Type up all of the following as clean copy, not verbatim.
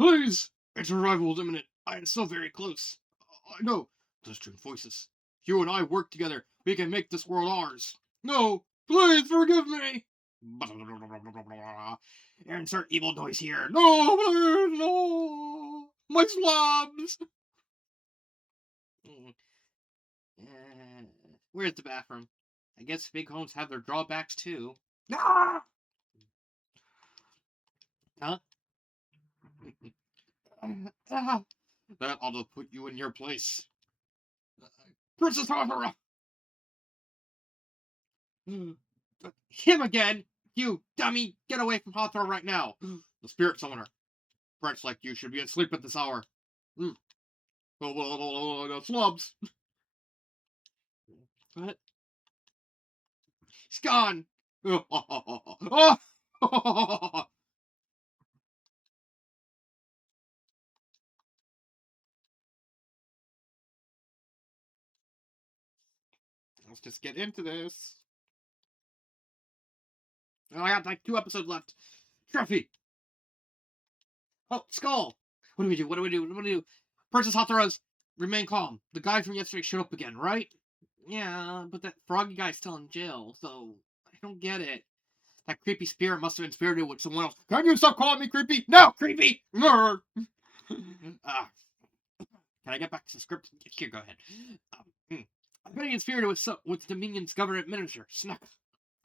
Please! Its arrival is imminent. I am so very close. I know. Distant voices. You and I work together. We can make this world ours. No! Please forgive me! Insert evil noise here. No! Please, no! My slobs! Uh, where's the bathroom? I guess big homes have their drawbacks too. Ah! Huh? Ah! That ought to put you in your place. Princess Hathara! Him again! You dummy! Get away from Hathara right now! The spirit summoner. Brats like you should be asleep at this hour. Mm. Slubs! What? He's gone! Let's just get into this. Oh, I got like 2 episodes left. Trophy! Oh, Skull! What do we do? What do we do? What do we do? Princess Hathara's remain calm. The guy from yesterday showed up again, right? Yeah, but that froggy guy's still in jail, so I don't get it. That creepy spirit must have been spirited with someone else. Can you stop calling me creepy? No, creepy! uh, can I get back to the script? Here, go ahead. I bet he's spirited with Dominion's government minister, Snuck.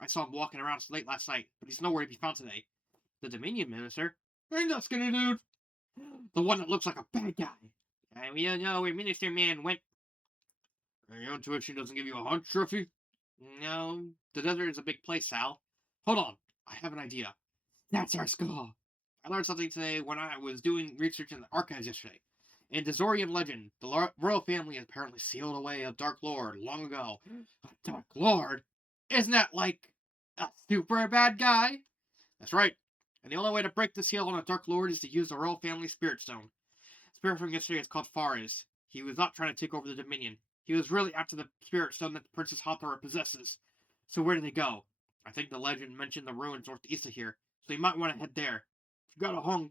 I saw him walking around late last night, but he's nowhere to be found today. The Dominion minister? Ain't that skinny dude? The one that looks like a bad guy. We don't know where Minister Man went. Your intuition doesn't give you a hunch, Trophy? No, the desert is a big place, Sal. Hold on, I have an idea. That's our skull. I learned something today when I was doing research in the archives yesterday. In Dazorian legend, the royal family apparently sealed away a Dark Lord long ago. A Dark Lord? Isn't that like a super bad guy? That's right. And the only way to break the seal on a Dark Lord is to use the royal family spirit stone. Spirit from yesterday is called Faris. He was not trying to take over the Dominion. He was really after the spirit stone that Princess Hathara possesses. So where did they go? I think the legend mentioned the ruins northeast of here, so you might want to head there. If you got a hunk,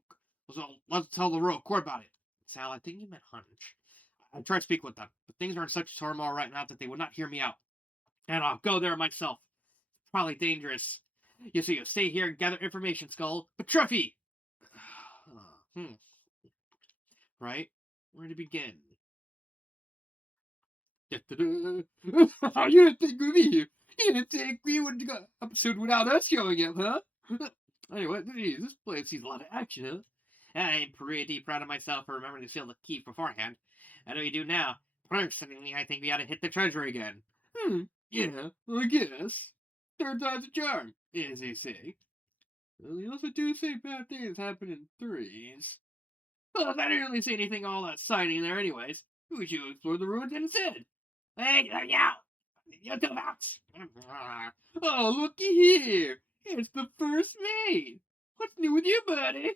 so let's tell the royal court about it. Sal, I think you meant hunch. I tried to speak with them, but things are in such turmoil right now that they would not hear me out. And I'll go there myself. It's probably dangerous. You see, you stay here and gather information, Skull. But Truffy! Right? Where to begin? You didn't think of me. You didn't think we would go episode without us showing up, huh? Anyway, this place sees a lot of action, huh? I'm pretty proud of myself for remembering to seal the key beforehand. I know you do now. Personally, I think we ought to hit the treasure again. Yeah, I guess. Third time's a charm, as they say. Well, they also do say bad things happen in threes. Well, I didn't really see anything all that exciting there anyways. We should explore the ruins instead. Hey, yeah! You two box! Oh, looky here! It's the first mate! What's new with you, buddy?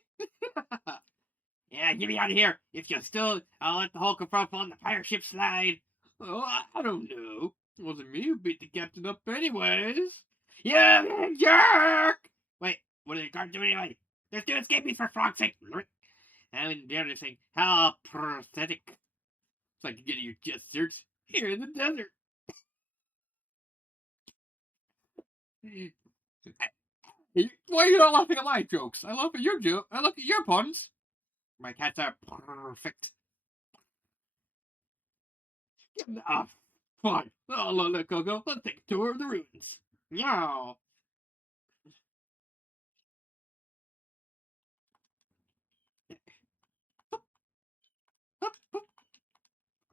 Yeah, get me out of here! If you're still, I'll let the whole kerfuffle on the pirate ship slide. Oh, I don't know. It wasn't me who beat the captain up anyways. Yeah, jerk! Wait, what are the guards doing anyway? There's two escapees for frog's sake! And the other thing, how pathetic. It's like getting your chest searched here in the desert. Why are you not laughing at my jokes? I laugh at your joke. I look at your puns. My cats are perfect. Ah, fine. Oh, look, Coco. Let's take a tour of the ruins. Meow.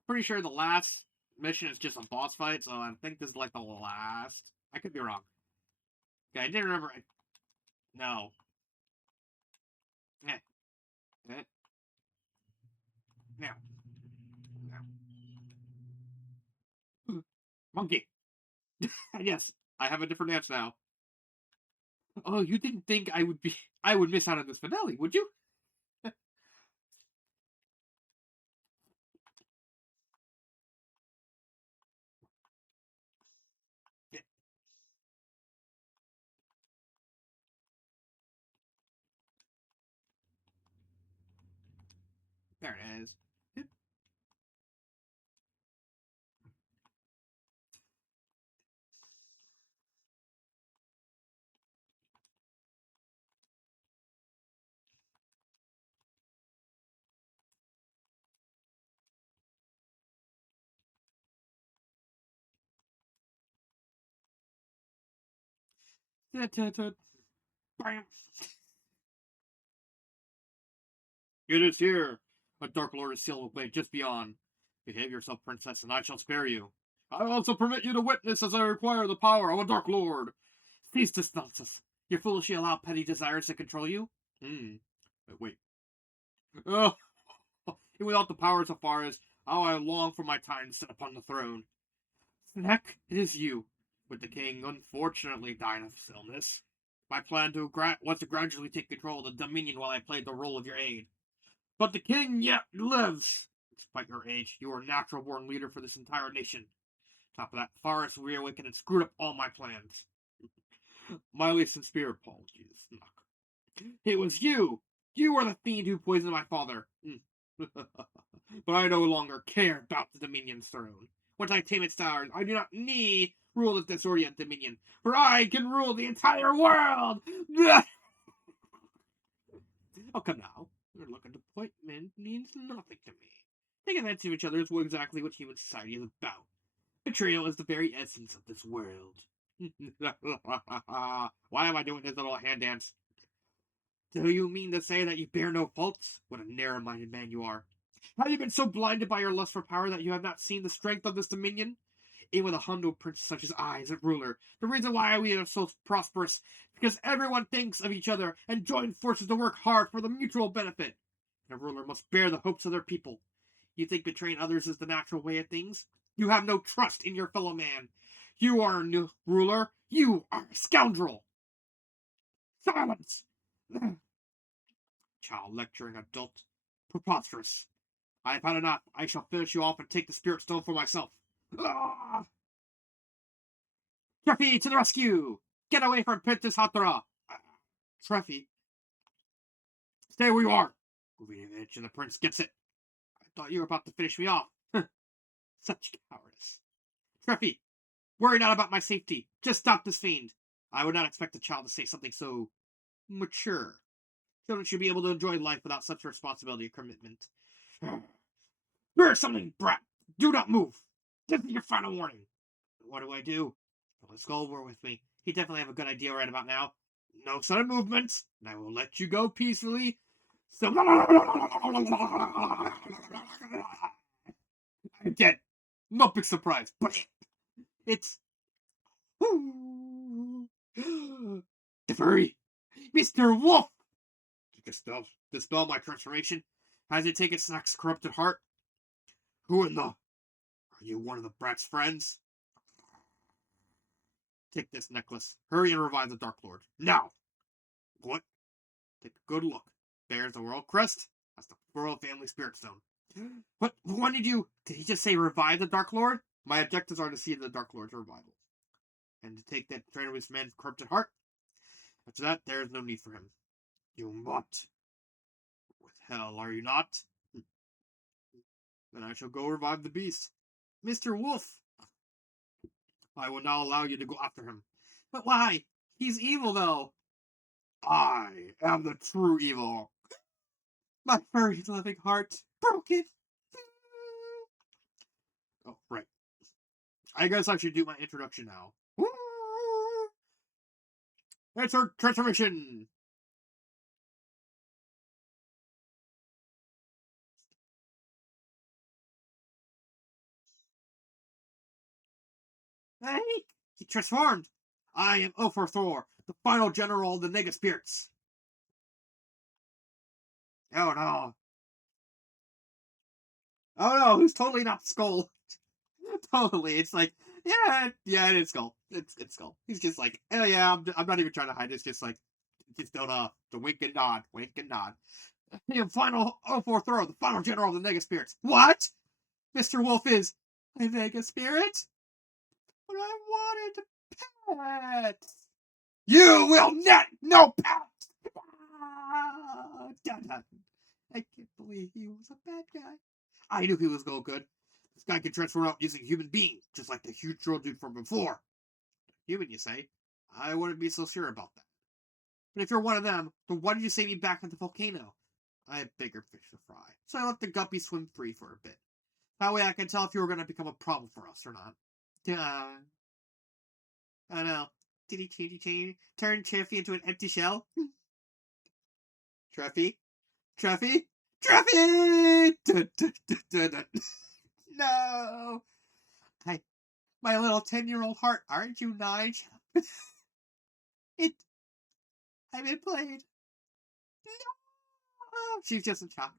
Pretty sure the last mission is just a boss fight, so I think this is like the last. I could be wrong. Okay, I didn't remember. No. Eh, eh, no. No. Monkey. Yes, I have a different dance now. Oh, you didn't think I would miss out on this finale, would you? There it is. Bam. It is here. A dark lord is sealed away just beyond. Behave yourself, princess, and I shall spare you. I will also permit you to witness as I require the power of a dark lord. Cease this nonsense. You foolishly allow petty desires to control you? Wait. Oh, and without the power so far as how I long for my time to sit upon the throne. Snack, it is you. With the king unfortunately dying of illness, my plan was to gradually take control of the Dominion while I played the role of your aide. But the king yet lives. Despite your age, you are a natural born leader for this entire nation. Top of that, Forest reawakened and screwed up all my plans. My least sincere apologies. It was you! You were the fiend who poisoned my father. But I no longer care about the Dominion's throne. Once I tame its towers, I do not need rule the disorient Dominion, for I can rule the entire world! Oh, come now. Your look and appointment means nothing to me. Taking advantage of each other is exactly what human society is about. Betrayal is the very essence of this world. Why am I doing this little hand dance? Do you mean to say that you bear no faults? What a narrow-minded man you are. Have you been so blinded by your lust for power that you have not seen the strength of this dominion? Even with a humble prince such as I as a ruler, the reason why we are so prosperous is because everyone thinks of each other and joins forces to work hard for the mutual benefit. And a ruler must bear the hopes of their people. You think betraying others is the natural way of things? You have no trust in your fellow man. You are a new ruler. You are a scoundrel. Silence! Child lecturing adult. Preposterous. I have had enough. I shall finish you off and take the spirit stone for myself. Ah! Treffy, to the rescue! Get away from Princess Hatara! Treffy, stay where you are! Moving image, and the prince gets it. I thought you were about to finish me off. Such cowardice. Treffy, worry not about my safety. Just stop this fiend. I would not expect a child to say something so mature. Children should be able to enjoy life without such responsibility and commitment. You're something, brat! Do not move! This is your final warning. What do? Let's go over with me. He definitely have a good idea right about now. No sudden movements, and I will let you go peacefully. So I'm dead. No big surprise, but it's the furry, Mr. Wolf. You can dispel my transformation. Has it taken Snack's corrupted heart? Who in the? Are you one of the brat's friends? Take this necklace. Hurry and revive the Dark Lord. Now! What? Take a good look. There's the World Crest. That's the Royal Family Spirit Stone. What? When did you... Did he just say revive the Dark Lord? My objectives are to see the Dark Lord's revival. And to take that traitorous man's corrupted heart. After that, there is no need for him. You mutt. With hell, are you not? Then I shall go revive the beast. Mr. Wolf! I will now allow you to go after him. But why? He's evil, though. I am the true evil. My furry loving heart broken. Oh, right. I guess I should do my introduction now. It's her transformation. Hey, he transformed. I am Thor, the final general of the Nega Spirits. Oh no. Oh no, who's totally not Skull. Totally. It's like, yeah, it is Skull. It's Skull. He's just like, oh yeah, I'm not even trying to hide. It's just like, just don't the wink and nod, wink and nod. The final Thor, the final general of the Nega Spirits. What? Mr. Wolf is a Nega Spirit? But I wanted pets. You will not know pets. I can't believe he was a bad guy. I knew he was no good. This guy can transform out using human being, just like the huge troll dude from before. Human, you say? I wouldn't be so sure about that. But if you're one of them, then why did you save me back at the volcano? I had bigger fish to fry, so I let the guppy swim free for a bit. That way I can tell if you were going to become a problem for us or not. I know. Did he turn Treffy into an empty shell? Treffy? Treffy? Treffy! No! My little 10-year-old heart, aren't you, Nige? it. I've been played. No! She's just in shock.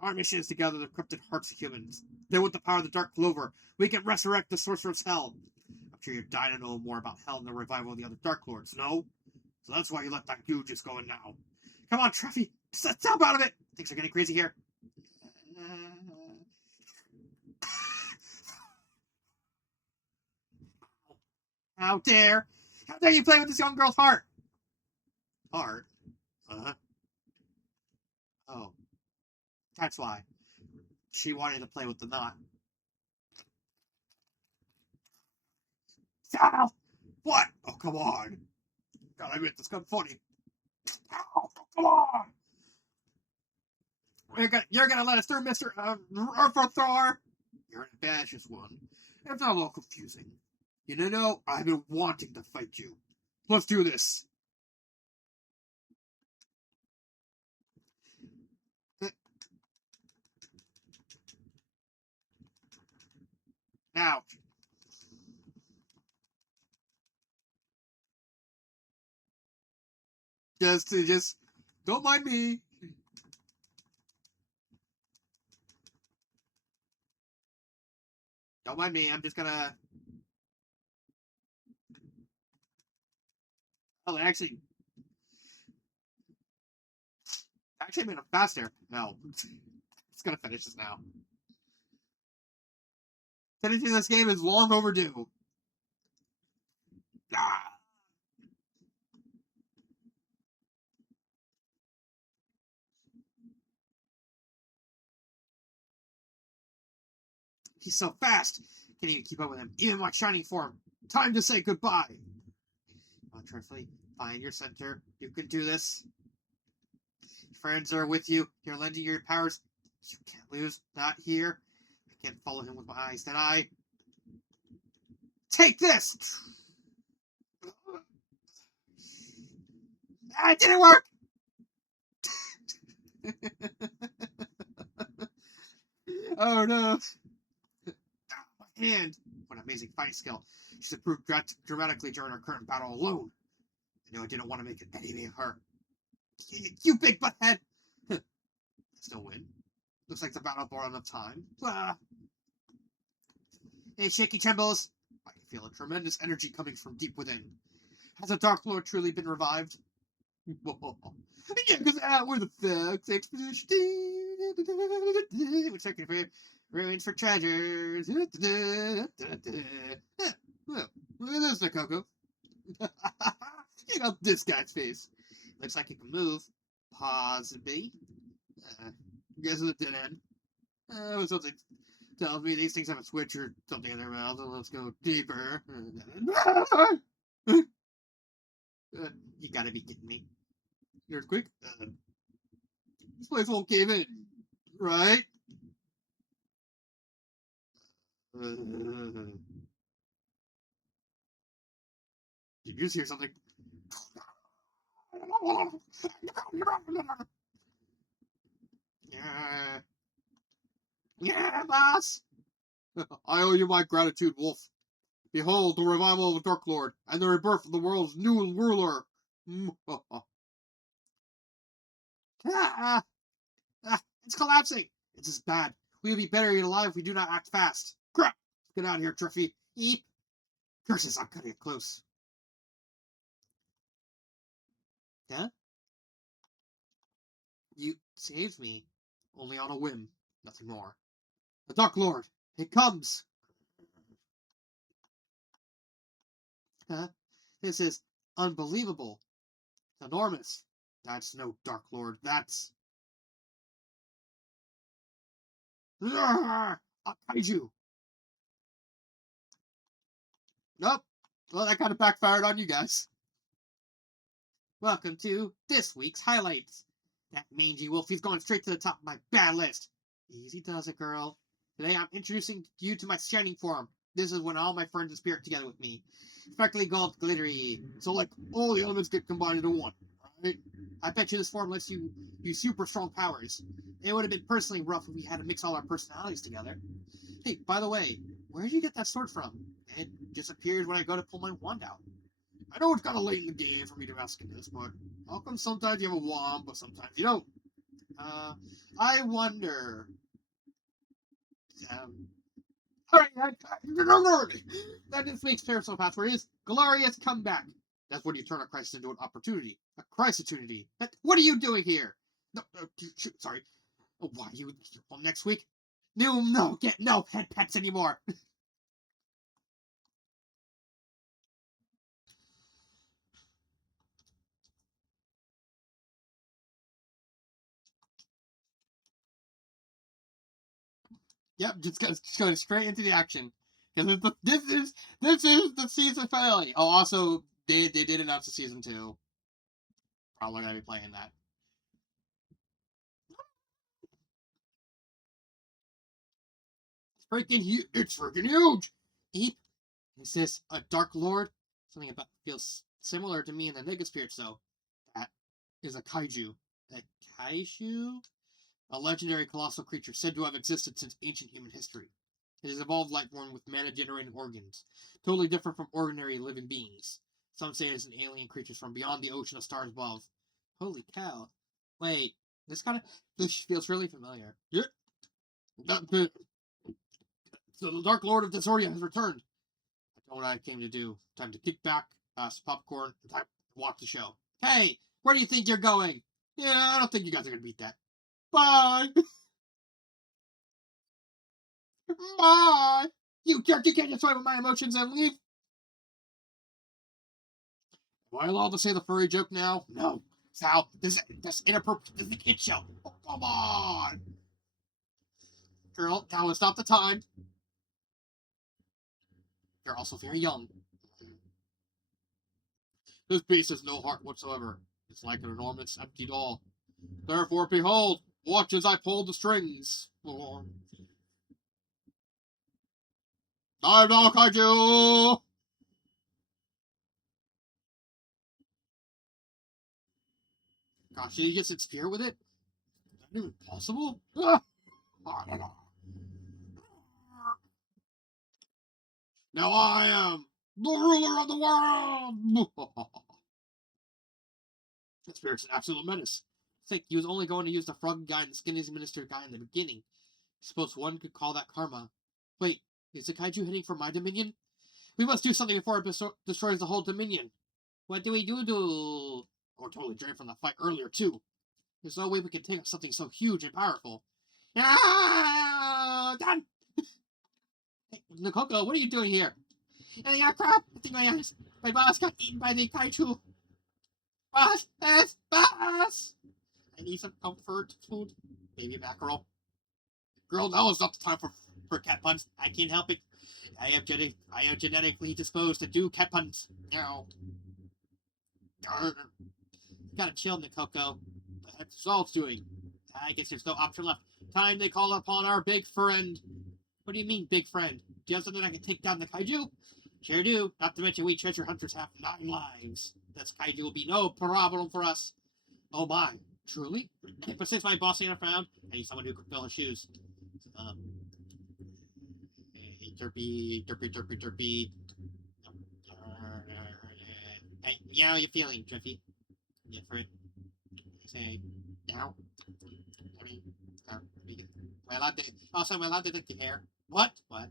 Our mission is to gather the corrupted hearts of humans. Then, with the power of the Dark Clover, we can resurrect the Sorcerer's Hell. I'm sure you're dying to know more about Hell and the revival of the other Dark Lords, no? So that's why you let that dude just go in now. Come on, Treffy, snap out of it! Things are getting crazy here. How dare! How dare you play with this young girl's heart? Heart? Oh. That's why. She wanted to play with the knot. Sal! What? Oh, come on. Gotta admit, this got funny. Oh, come on! You're gonna let us through, Mr. Thor? You're an ambitious one. It's not a little confusing. You know, I've been wanting to fight you. Let's do this. Now. Just, don't mind me. Don't mind me. I'm just gonna. Oh, actually made him faster. No. It's gonna finish this now. Finishing this game is long overdue. Ah. He's so fast. Can't even keep up with him. Even my shining form. Time to say goodbye. Come on, Trifly. Find your center. You can do this. Friends are with you. You're lending your powers. You can't lose. Not here. I can't follow him with my eyes. Then I. Take this! Ah, it didn't work! Oh no. My hand. What an amazing fighting skill. She's improved dramatically during our current battle alone. I knew I didn't want to make an enemy of her. You big butthead! Still win. Looks like the battle brought enough time. Ah. Hey, shaky trembles. I can feel a tremendous energy coming from deep within. Has the Dark Lord truly been revived? Yeah, because we're the Fox Expedition. We're checking for ruins for treasures. Look at this, Coco. Check out this guy's face. Looks like he can move. Possibly. Guess it's a dead end. Something tells me these things have a switch or something in their mouth. Let's go deeper. You gotta be kidding me. Earthquake? This place won't cave in, right? Did you just hear something? Yeah. Yeah, boss! I owe you my gratitude, Wolf. Behold the revival of the Dark Lord and the rebirth of the world's new ruler. It's collapsing. This is bad. We will be buried alive if we do not act fast. Crap! Get out of here, Truffy. Eep. Curses, I'm cutting it close. Yeah? You saved me. Only on a whim. Nothing more. The Dark Lord. It comes. Huh? This is unbelievable. Enormous. That's no Dark Lord. That's A kaiju. Nope. Well, that kind of backfired on you guys. Welcome to this week's highlights. That mangy wolf, he's going straight to the top of my bad list. Easy does it, girl. Today I'm introducing you to my shining form. This is when all my friends are spirit together with me. Sparkly gold glittery. So like all the elements get combined into one, right? I bet you this form lets you use super strong powers. It would have been personally rough if we had to mix all our personalities together. Hey, by the way, where did you get that sword from? It disappears when I go to pull my wand out. I know it's kind of late in the game for me to ask you this, but how come sometimes you have a wand, but sometimes you don't? Uh, I wonder. Um, Alright, that just makes personal password is glorious comeback. That's when you turn a crisis into an opportunity. A crisis-opportunity. What are you doing here? No, sorry. Why you well, next week? No, get no pets anymore. Yep, just go straight into the action. Because this is the season finale. Oh, also they did announce the season 2. Probably gonna be playing that. It's freaking huge. Eep. Is this a Dark Lord? Something about feels similar to me in the Negative Spirits though. That is a kaiju. A kaiju? A legendary colossal creature said to have existed since ancient human history. It is evolved life form with mana-generating organs, totally different from ordinary living beings. Some say it is an alien creature from beyond the ocean of stars above. Holy cow! Wait, this feels really familiar. Yeah, the Dark Lord of Disordia has returned. I know what I came to do. Time to kick back, some popcorn, and time to watch the show. Hey, where do you think you're going? Yeah, I don't think you guys are gonna beat that. Bye. Bye. You jerk! You can't just swipe with my emotions and leave. Am I allowed to say the furry joke now? No. Sal, this inappropriate. This is a kid show. Oh, come on. Girl, now is not the time. You're also very young. This beast has no heart whatsoever. It's like an enormous empty doll. Therefore, behold, watch as I pull the strings. I'm not kaiju! Gosh, did he get spirit with it? Is that even possible? Ah, I don't know. Now I am the ruler of the world! That spirit's an absolute menace. Think he was only going to use the frog guy and the skinny minister guy in the beginning. Suppose one could call that karma. Wait, is the kaiju heading for my dominion? We must do something before it destroys the whole dominion. What do we do? Or totally drained from the fight earlier, too. There's no way we can take something so huge and powerful. Ah! Done! Hey, Nakoko, what are you doing here? Hey, crap! I think my boss got eaten by the kaiju. Boss! I need some comfort food. Maybe mackerel. Girl, now is not the time for cat puns. I can't help it. I am genetically disposed to do cat puns. No. Gotta chill, Nikoko. That's all it's doing. I guess there's no option left. Time to call upon our big friend. What do you mean, big friend? Do you have something that can take down the kaiju? Sure do. Not to mention we treasure hunters have 9 lives. This kaiju will be no problem for us. Oh my, truly? But since my boss ain't around, I need someone who can fill her shoes. Um, derpy. Hey, how you feeling, Jeffy? Yeah, for it. Say, now. I mean, am I allowed to? Also, am I allowed to lick the hair? What? What?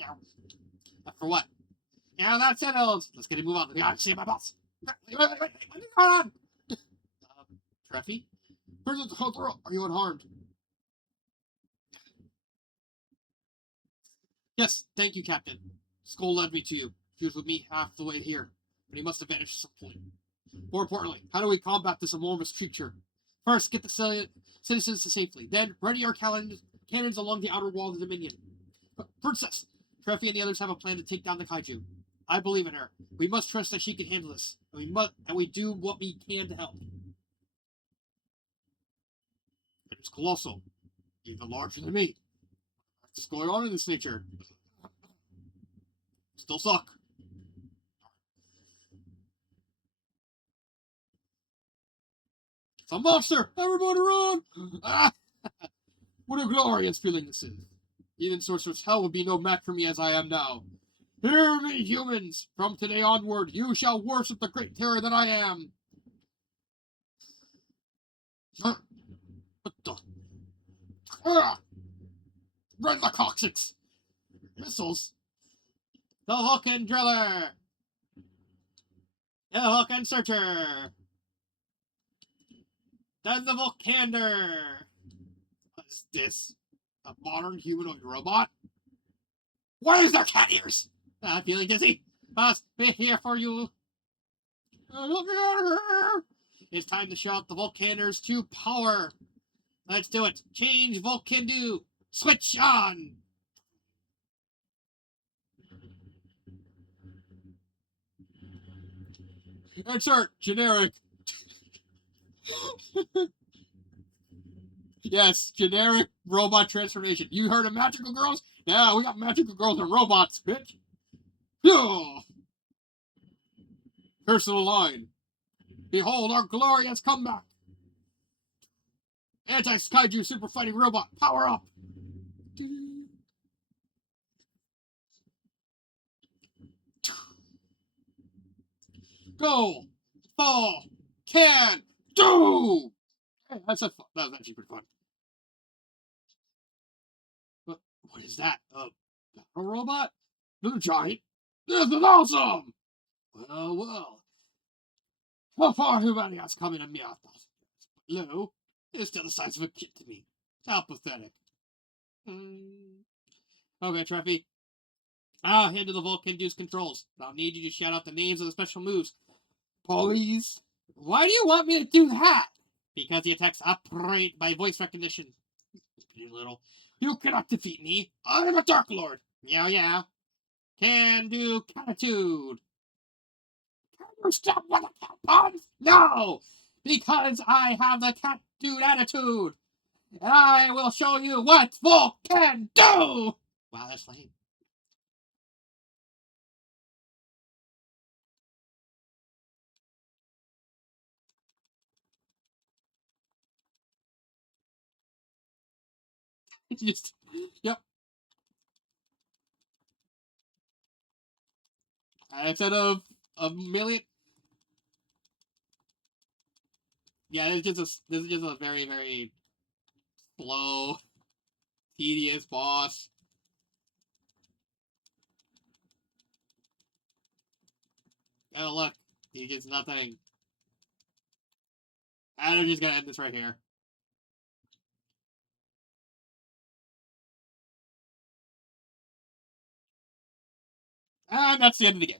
Now. For what? Yeah, that's settled. Let's get a move on. Yeah, see my boss. Wait, what's going on? Treffy? Person the whole world. Are you unharmed? Yes, thank you, Captain. Skull led me to you. He was with me half the way here, but he must have vanished at some point. More importantly, how do we combat this enormous creature? First, get the citizens to safety. Then, ready our cannons along the outer wall of the Dominion. Princess, Treffy and the others have a plan to take down the kaiju. I believe in her. We must trust that she can handle this, and we do what we can to help. It's colossal, even larger than me. What's going on in this nature? Still suck. It's a monster! Everybody run! Ah! What a glorious feeling this is. Even Sorcerer's Hell would be no match for me as I am now. Hear me, humans! From today onward, you shall worship the great terror that I am. What the? Run the coccyx! Missiles! The Vulcan Driller! The Vulcan Searcher! Then the Volcander! What is this? A modern humanoid robot? Why is there cat ears? I'm feeling dizzy. Must be here for you. It's time to shout the Volcanders to power. Let's do it. Change Volcandu. Switch on. Insert generic. Yes, generic robot transformation. You heard of magical girls? Yeah, we got magical girls and robots, bitch. Personal line. Behold our glorious comeback. Anti-Skyju super fighting robot, power up. Go, fall, can, do. Hey, that was actually pretty fun. What is that? A robot? The giant? This is awesome! Well. How far humanity has come in a mere 1,000 years. But Lou is still the size of a kid to me. How pathetic. Okay, Treffy. I'll handle the Vulcan-induced controls. I'll need you to shout out the names of the special moves. Please? Why do you want me to do that? Because the attacks operate by voice recognition. Little. You cannot defeat me. I am a Dark Lord. Yeah. Can do catitude. Can you stop with the cat puns? No! Because I have the cat dude attitude. And I will show you what Volk can do! Wow, that's lame. Just, yep. Instead of a million. Yeah, this is just a very, very slow, tedious boss. Oh, look. He gets nothing. And I'm just gonna end this right here. And that's the end of the game.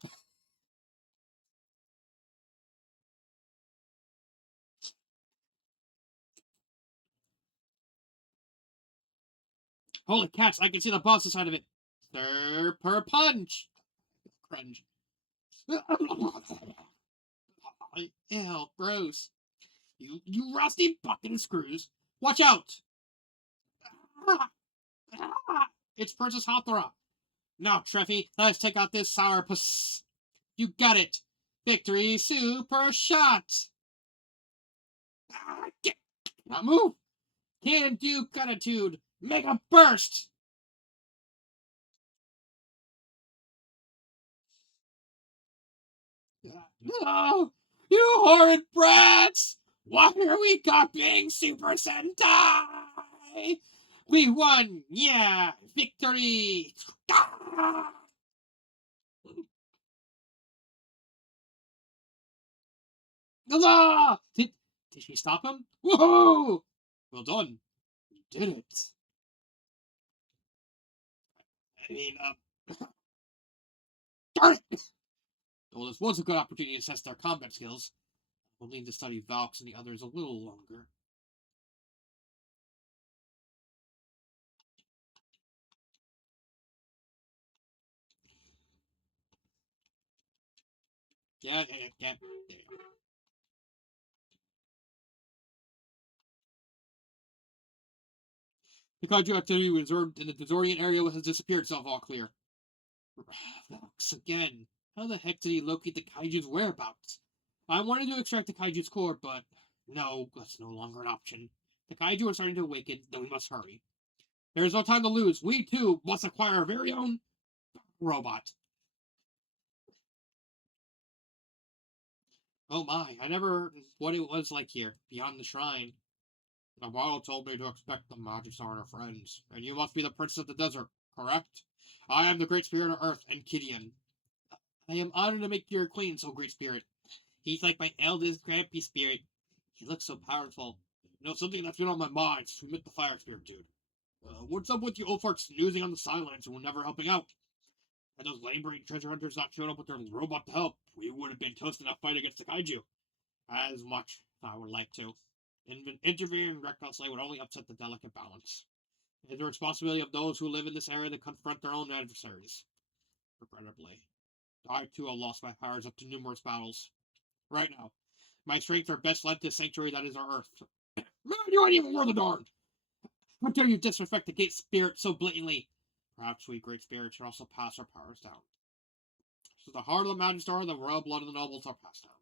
Holy cats, I can see the boss inside of it. Super punch. Crunch. Ew, gross. You rusty bucket of screws. Watch out! It's Princess Hathora. Now, Treffy, let's take out this sourpuss. You got it. Victory super shot. Now move. Can do attitude. Mega burst. No, you horrid brats! Why are we copying Super Sentai? We won! Yeah! Victory! Ah! Did she stop him? Woohoo! Well done. You did it. I mean, darn it! Well, this was a good opportunity to test their combat skills. We'll need to study Valks and the others a little longer. Yeah. There you go. The kaiju activity reserved in the Dezorian area has disappeared, so all clear. Fox again. How the heck did he locate the kaiju's whereabouts? I wanted to extract the kaiju's core, but no, that's no longer an option. The kaiju are starting to awaken, though we must hurry. There is no time to lose. We, too, must acquire our very own robot. Oh my, I never heard what it was like here, beyond the shrine. The wild told me to expect the Magister and her friends, and you must be the Princess of the Desert, correct? I am the Great Spirit of Earth, and Kidian. I am honored to make your acquaintance, O Great Spirit. He's like my eldest grampy spirit. He looks so powerful. You know, something that's been on my mind since we met the fire spirit dude. What's up with you old farts snoozing on the sidelines and we're never helping out? Had those lame-brained treasure hunters not shown up with their robot to help, we would have been toast in that fight against the kaiju. As much as I would like to. Interfering recklessly would only upset the delicate balance. It is the responsibility of those who live in this area to confront their own adversaries. Regrettably, I too have lost my powers up to numerous battles. Right now, my strength are best lent to the sanctuary that is our Earth. Man, you ain't even worth a darn! How dare you disrespect the Great Spirit so blatantly? Perhaps we Great Spirits should also pass our powers down. So the heart of the Magister, the royal blood of the nobles are passed down.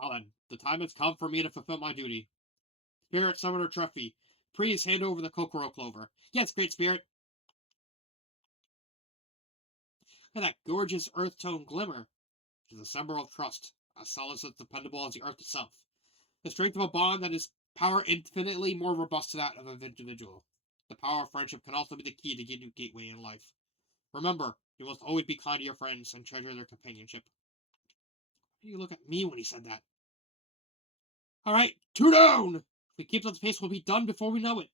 Now then, the time has come for me to fulfill my duty. Spirit Summoner Treffy, please hand over the Kokoro Clover. Yes, Great Spirit. And that gorgeous earth tone glimmer is a symbol of trust, as solid as dependable as the earth itself. The strength of a bond that is power infinitely more robust to that of an individual. The power of friendship can also be the key to get new gateway in life. Remember, you must always be kind to your friends and treasure their companionship. Why do you look at me when he said that? Alright, two down! If we keep up the pace, we'll be done before we know it.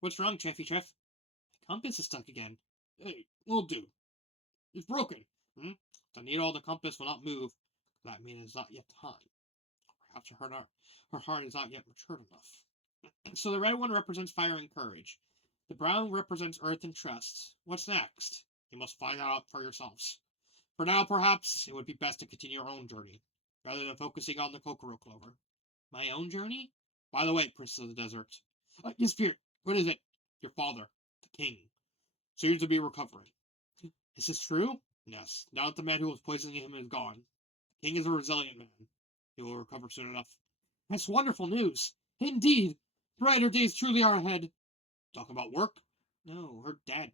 What's wrong, Treffy Treff? My compass is stuck again. Hey, will do. It's broken. The needle of the compass will not move. That means it's not yet time. Perhaps her heart is not yet matured enough. So the red one represents fire and courage. The brown represents earth and trust. What's next? You must find out for yourselves. For now, perhaps, it would be best to continue your own journey, rather than focusing on the Kokoro Clover. My own journey? By the way, Princess of the Desert. Yes, Spirit, what is it? Your father, the king, seems to be recovering. Is this true? Yes. Now that the man who was poisoning him is gone, the king is a resilient man. He will recover soon enough. That's wonderful news. Indeed. Brighter days truly are ahead. Talk about work? No, her dad.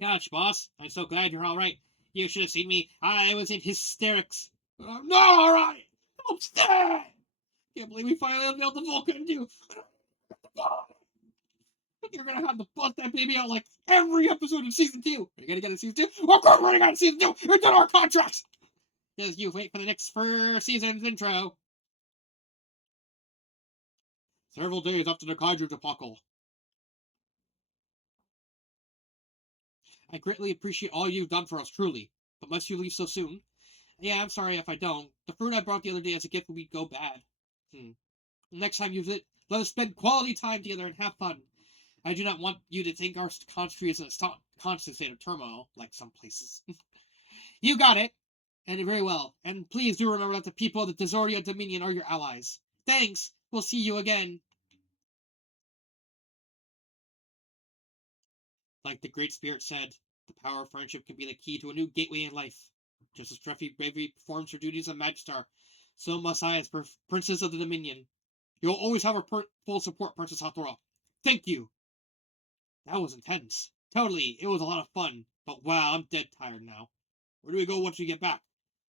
Gosh, boss, I'm so glad you're all right. You should have seen me. I was in hysterics. No, all right. I'm sad. Can't believe we finally unveiled the Vulcan dude. You're gonna have to bust that baby out like every episode of season 2. Are you gonna get a season 2? Of course we're gonna get a season 2. It's in our contracts. Just you wait for the next 4 seasons intro. Several days after the kaiju debacle. I greatly appreciate all you've done for us, truly. But must you leave so soon? Yeah, I'm sorry if I don't. The fruit I brought the other day as a gift would go bad. Next time you visit, let us spend quality time together and have fun. I do not want you to think our country is in a constant state of turmoil, like some places. You got it! And very well. And please do remember that the people of the Desoria Dominion are your allies. Thanks! We'll see you again. Like the Great Spirit said, the power of friendship can be the key to a new gateway in life. Just as Treffy bravely performs her duties as Magister, so must I as Princess of the Dominion. You'll always have our full support, Princess Hathora. Thank you! That was intense. Totally, it was a lot of fun. But wow, I'm dead tired now. Where do we go once we get back?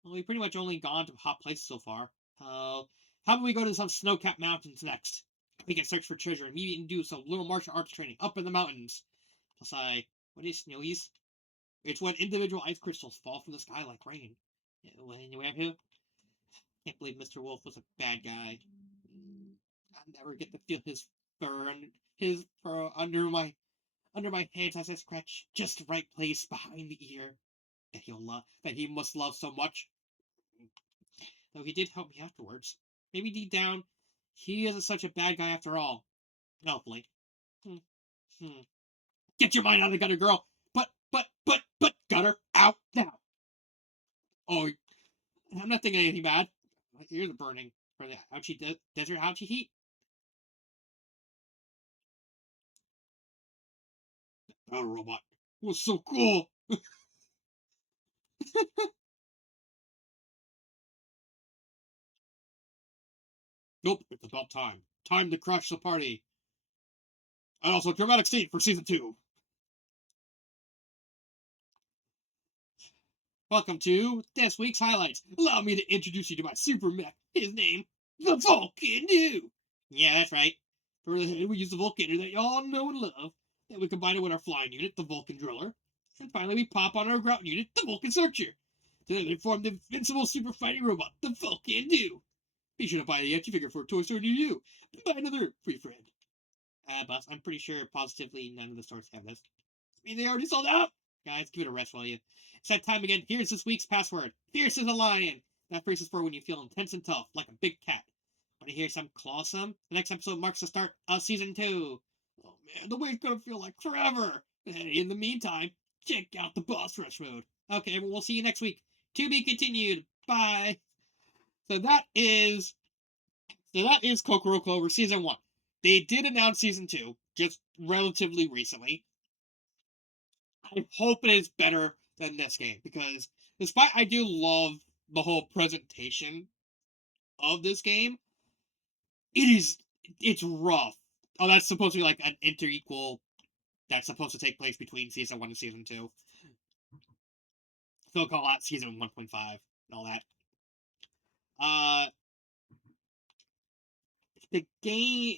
Well, we've pretty much only gone to hot places so far. How about we go to some snow-capped mountains next? We can search for treasure and maybe even do some little martial arts training up in the mountains. Plus, what is snowies? It's when individual ice crystals fall from the sky like rain. Anywhere who? Can't believe Mr. Wolf was a bad guy. I never get to feel his fur under my hands as I scratch just the right place behind the ear that he must love so much. Though he did help me afterwards. Maybe deep down, he isn't such a bad guy after all. Hopefully. Hmm. Get your mind out of the gutter, girl. But I'm not thinking anything bad. Here's the burning for the desert ouchie heat. Battle robot was so cool. Nope, it's about time. Time to crash the party. And also, dramatic state for season 2. Welcome to this week's highlights. Allow me to introduce you to my super mech. His name, the Vulcan Dude. Yeah, that's right. For the head, we use the Vulcaner that y'all know and love. Then we combine it with our flying unit, the Vulcan Driller. And finally, we pop on our ground unit, the Vulcan Searcher. Together, they form the invincible super fighting robot, the Vulcan Dude. Be sure to buy the action figure for a toy store near you. Buy another for your friend. Boss, I'm pretty sure positively none of the stores have this. I mean, they already sold out. Guys, give it a rest, will you? It's that time again. Here's this week's password. Fierce as a lion. That phrase is for when you feel intense and tough, like a big cat. Want to hear some clawsome? The next episode marks the start of season 2. Oh man, the wait's gonna feel like forever. In the meantime, check out the boss rush mode. Okay, well, we'll see you next week. To be continued. Bye. So that is Kokoro Clover season 1. They did announce season 2 just relatively recently. I hope it is better than this game because despite I do love the whole presentation of this game, it's rough. Oh, that's supposed to be like an interequal that's supposed to take place between season 1 and season 2. So call that season 1.5 and all that. The game.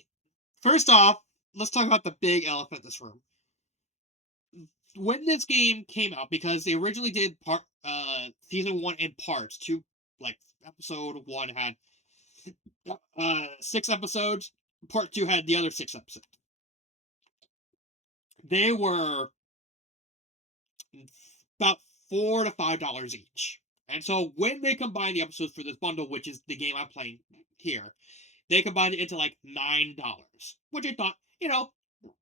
First off, let's talk about the big elephant in this room. When this game came out, because they originally did season 1 in parts, two, like episode 1 had 6 episodes, part 2 had the other 6 episodes. They were about $4 to $5 each. And so when they combine the episodes for this bundle, which is the game I'm playing here, they combined it into like $9, which I thought,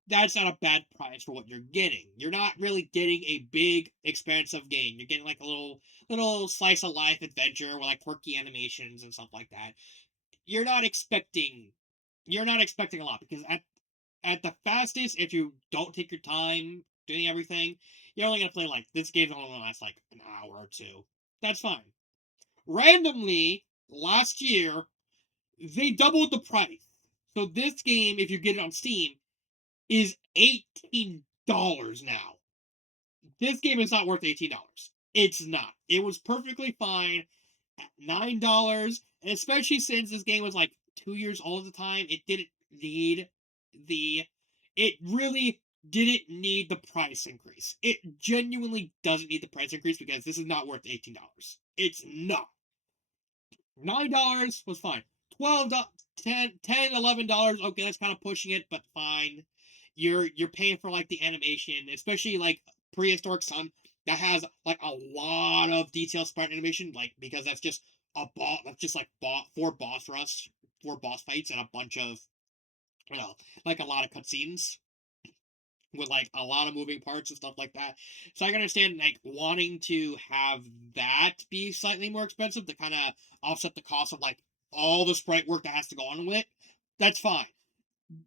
that's not a bad price for what you're getting. You're not really getting a big, expensive game. You're getting like a little slice of life adventure with like quirky animations and stuff like that. You're not expecting a lot because at the fastest, if you don't take your time doing everything, you're only gonna play like this game's only gonna last like an hour or two. That's fine. Randomly, last year, they doubled the price. So this game, if you get it on Steam, is $18 now. This game is not worth $18. It's not. It was perfectly fine at $9, and especially since this game was like 2 years old at the time, the it really didn't need the price increase. It genuinely doesn't need the price increase because this is not worth $18. It's not. $9 was fine. 12 $10 $11, okay, that's kind of pushing it, but fine. You're paying for like the animation, especially like Prehistoric Sun that has like a lot of detailed sprite animation, like because that's just like 4 boss fights and a bunch of like a lot of cutscenes with like a lot of moving parts and stuff like that. So I can understand like wanting to have that be slightly more expensive to kind of offset the cost of like all the sprite work that has to go on with it. That's fine.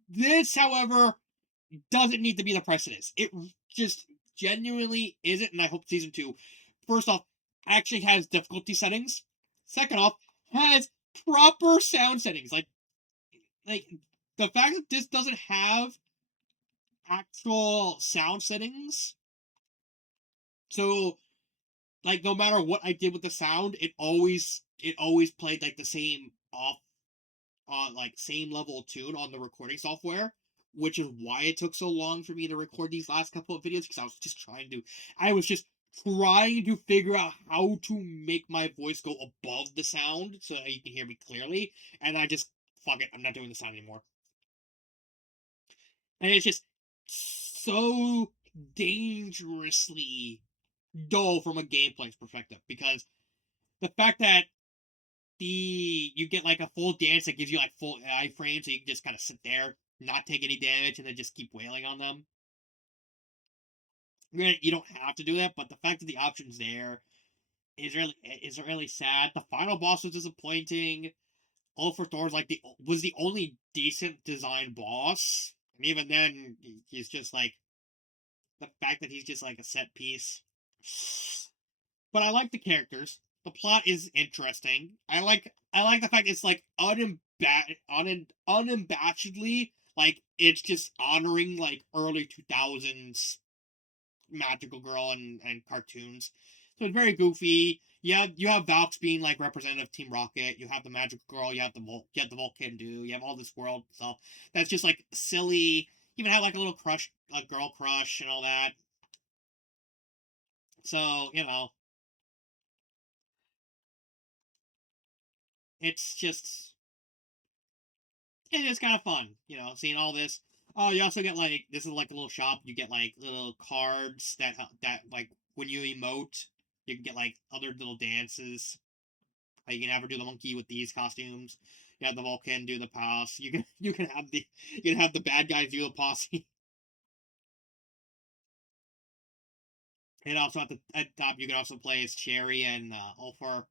This, however, doesn't need to be the price it is. It just genuinely isn't, and I hope season 2, first off, actually has difficulty settings. Second off, has proper sound settings. Like the fact that this doesn't have actual sound settings. So like no matter what I did with the sound, it always played like the same like same level of tune on the recording software, which is why it took so long for me to record these last couple of videos because I was just trying to figure out how to make my voice go above the sound so that you can hear me clearly, and I just fuck it, I'm not doing the sound anymore. And it's just so dangerously dull from a gameplay perspective because the fact that you get like a full dance that gives you like full iframe, so you can just kind of sit there, not take any damage, and then just keep wailing on them. You don't have to do that, but the fact that the option's there, is really sad. The final boss was disappointing. Ulfar Thor's like the only decent design boss, and even then, he's just like the fact that he's just like a set piece. But I like the characters. The plot is interesting. I like the fact it's like unabashedly like it's just honoring like early 2000s magical girl and cartoons. So it's very goofy. You have Valks being like representative of Team Rocket. You have the magical girl. You have the Vulcan dude. You have all this world stuff that's just like silly. You even have like a little crush, a girl crush, and all that. So it's just it's kind of fun. Seeing all this. Oh, you also get like this is like a little shop. You get like little cards that like when you emote, you can get like other little dances. Like, you can have her do the monkey with these costumes. You have the Vulcan do the pass. You can have the bad guys do the posse. And also at the top you can also play as Cherry and Ulfar.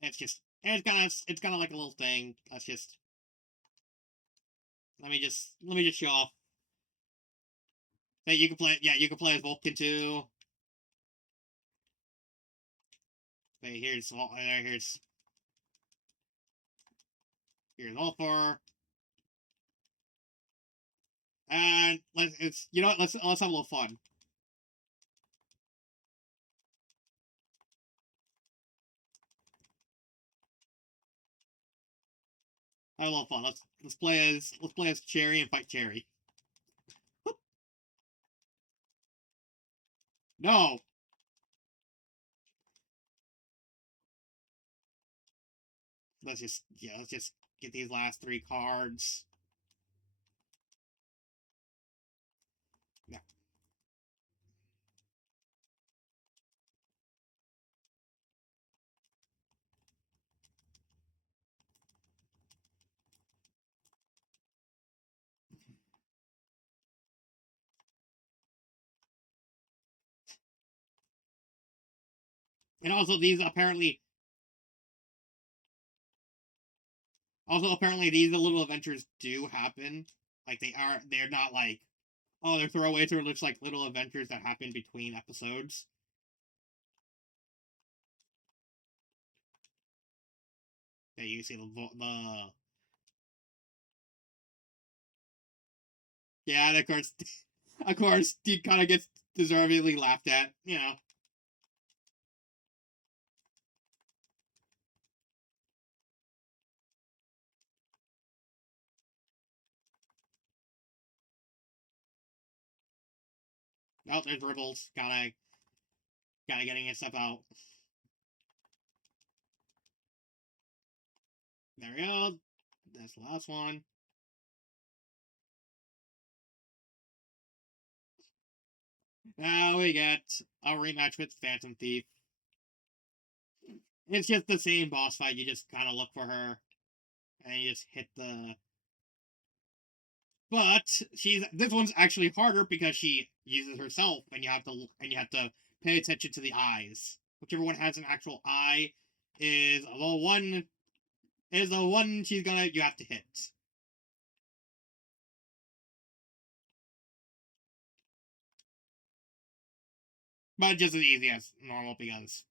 It's kind of like a little thing. That's just let me just show off that you can play. Yeah, you can play as Vulcan too. Okay, here's Ulfar. And let's have a little fun. Have a little fun. Let's play as Cherry and fight Cherry. No, let's just get these last three cards. Yeah. And also apparently these little adventures do happen. Like they're not like, oh, they're throwaways, or it looks like little adventures that happen between episodes. That you see the yeah, and of course, he kind of gets deservedly laughed at. Oh, there's Ribbles, kind of getting his stuff out. There we go. That's the last one. Now we get a rematch with Phantom Thief. It's just the same boss fight. You just kind of look for her, and you just hit the. But this one's actually harder because she uses herself, and you have to pay attention to the eyes. Whichever one has an actual eye is the one you have to hit. But just as easy as normal because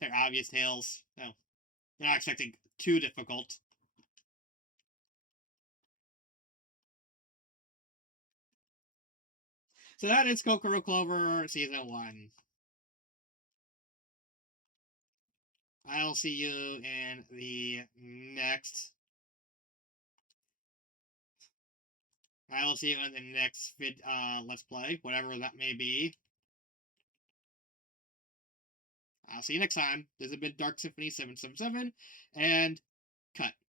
they're obvious tails. So you're not expecting too difficult. So that is Kokoro Clover Season 1. I'll see you in the next. I will see you in the next Let's Play, whatever that may be. I'll see you next time. This has been Dark Symphony 777, and cut.